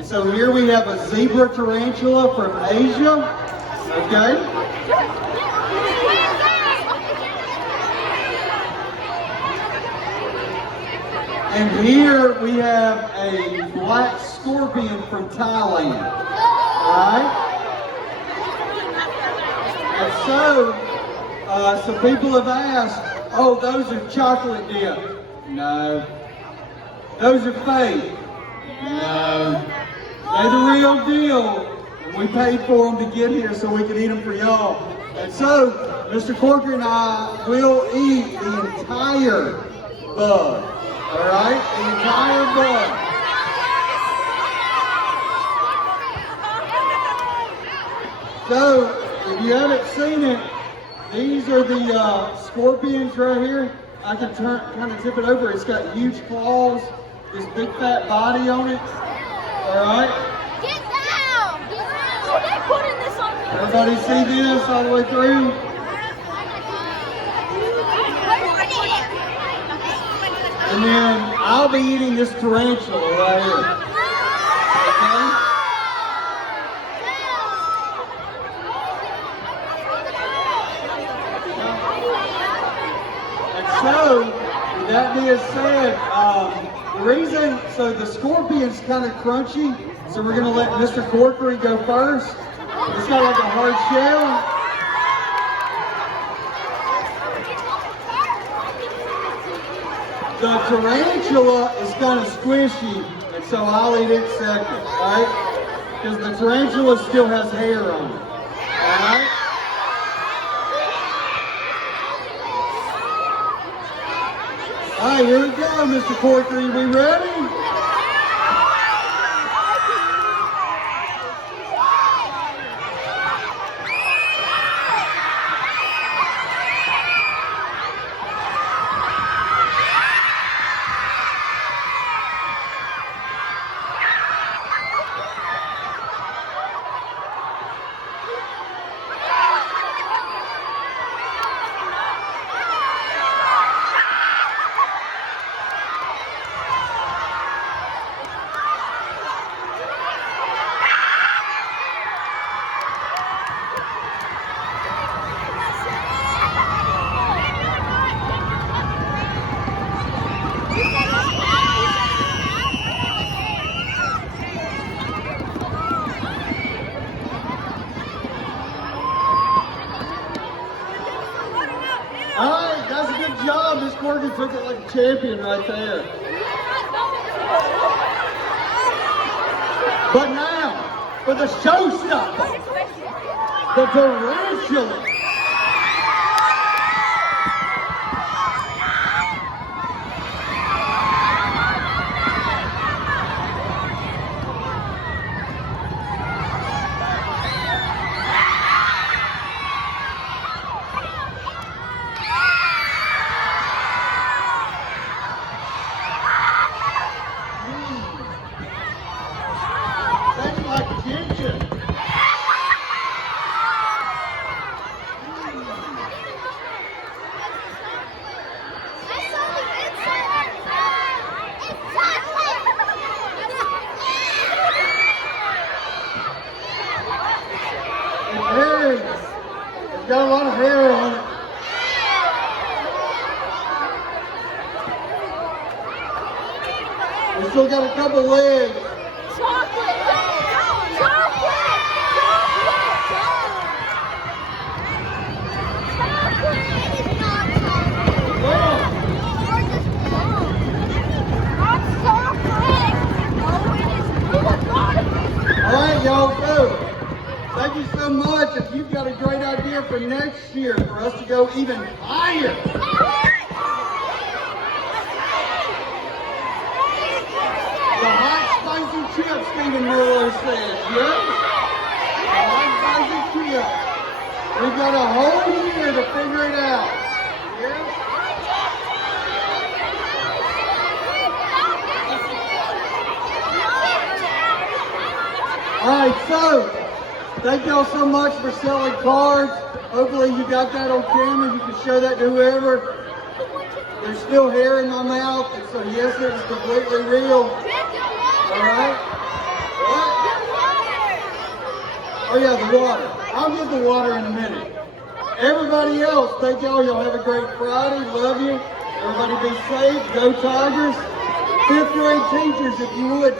And so here we have a zebra tarantula from Asia. Okay? And here we have a black scorpion from Thailand. Alright? And so, some people have asked, oh, those are chocolate dipped. No. Those are fake. No. They're the real deal. We paid for them to get here so we could eat them for y'all. And so, Mr. Corkery and I will eat the entire bug. Alright? The entire bug. So, if you haven't seen it, these are the scorpions right here. I can kind of tip it over. It's got huge claws, this big fat body on it. Alright? Get down! Get down! They're putting this on me. Everybody see this all the way through? And then I'll be eating this tarantula right here. Okay? And so, with that being said, the reason, so the scorpion's kind of crunchy, so we're going to let Mr. Corkery go first. It's got like a hard shell. The tarantula is kind of squishy, and so I'll eat it second, right? Because the tarantula still has hair on it, alright? Alright, here we go, Mr. Corkery. We ready? Alright, that's a good job. Miss Corkery took it like a champion right there. But now, for the showstopper, the tarantula. It's got a lot of hair on it. We still got a couple legs. Chocolate! Alright, y'all, so thank you so much. If you've got a great idea for next year for us to go even higher. The hot spicy chips, Stephen Miller says, yes? The hot spicy chips. We've got a whole year to figure it out. Yes? Alright, so thank y'all so much for selling cards. Hopefully you got that on camera. You can show that to whoever. There's still hair in my mouth, and so yes, it is completely real. Alright? Oh yeah, the water. I'll get the water in a minute. Everybody else, thank y'all. Y'all have a great Friday. Love you. Everybody be safe. Go Tigers. Fifth grade teachers, if you would.